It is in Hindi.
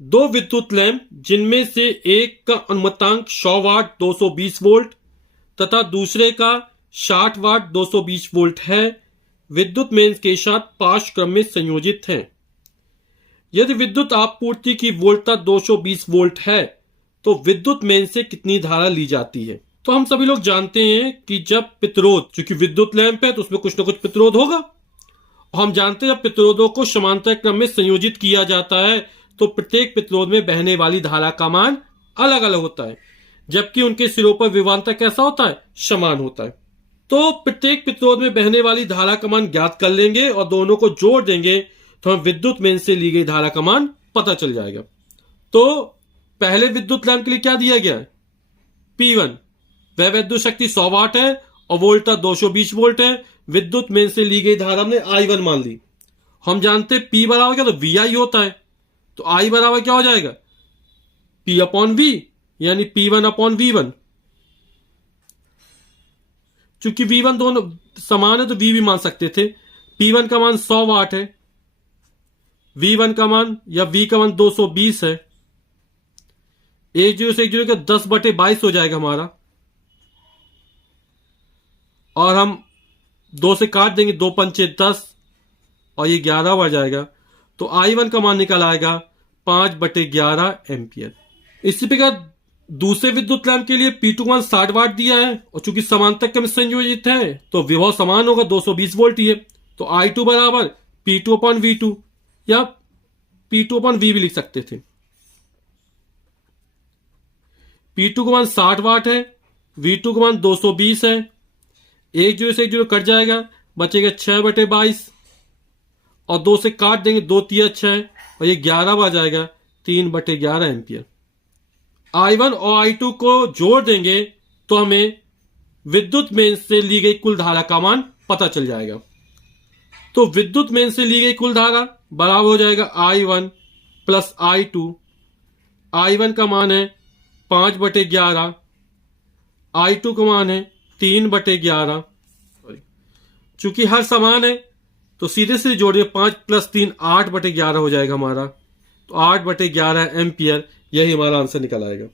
दो विद्युत लैंप जिनमें से एक का अनुमतांक 100 वाट 220 वोल्ट तथा दूसरे का 60 वाट 220 वोल्ट है, विद्युत मेंस के साथ पाश क्रम में संयोजित हैं। यदि विद्युत आपूर्ति की वोल्टता 220 वोल्ट है तो विद्युत मेंस से कितनी धारा ली जाती है? तो हम सभी लोग जानते हैं कि जब प्रतिरोध, चूंकि विद्युत लैंप है तो उसमें कुछ ना कुछ प्रतिरोध होगा, हम जानते हैं जब प्रतिरोधों को समांतर क्रम में संयोजित किया जाता है तो प्रत्येक प्रतिरोध में बहने वाली धारा का मान अलग अलग होता है, जबकि उनके सिरों पर विभवांतर कैसा होता है? समान होता है। तो प्रत्येक प्रतिरोध में बहने वाली धारा का मान ज्ञात कर लेंगे और दोनों को जोड़ देंगे तो हम विद्युत मेंस से ली गई धारा का मान पता चल जाएगा। तो पहले विद्युत लैंप के लिए क्या दिया गया है? P1, वह विद्युत शक्ति 100 वाट है और वोल्टता 220 वोल्ट है। विद्युत मेंस से ली गई धारा हमने I1 मान ली। हम जानते हैं P बराबर क्या, तो VI होता है, तो I बराबर क्या हो जाएगा? P अपॉन V, यानी P1 अपॉन V1। चूंकि V1 दोनों समान है तो V भी मान सकते थे। P1 का मान 100 वाट है, V1 का मान या V का मान 220 है। 10 से 10 का 10/22 हो जाएगा हमारा, और हम 2 से काट देंगे, 2 पंचे 10 और ये 11 बढ़ जाएगा। तो I1 का मान निकल आएगा 5/11 एम्पियर। इसी प्रकार दूसरे विद्युत लैंप के लिए P2 का मान 60 वाट दिया है और चूंकि समांतर क्रम में संयोजित है तो विभव समान होगा, 220 वोल्ट ही है। तो I2 बराबर P2 अपॉन V2 या P2 अपॉन V भी लिख सकते थे। P2 का मान 60 वाट है, V2 का मान 220 है। 10 से 10 कट जाएगा, बचेगा 6/22 और 2 से काट देंगे, 2 तिया 6 और ये 11 बच जाएगा, 3/11 एम्पियर। I1 और I2 को जोड़ देंगे तो हमें विद्युत मेंस से ली गई कुल धारा का मान पता चल जाएगा। तो विद्युत मेंस से ली गई कुल धारा बराबर हो जाएगा I1 प्लस I2। I1 का मान है 5/11, I2 का मान है 3/11। चूंकि हर समान है तो सीधे से जोड़िए, 5 + 3 8/11 हो जाएगा हमारा। तो 8/11 एम्पियर, यही हमारा आंसर निकल आएगा।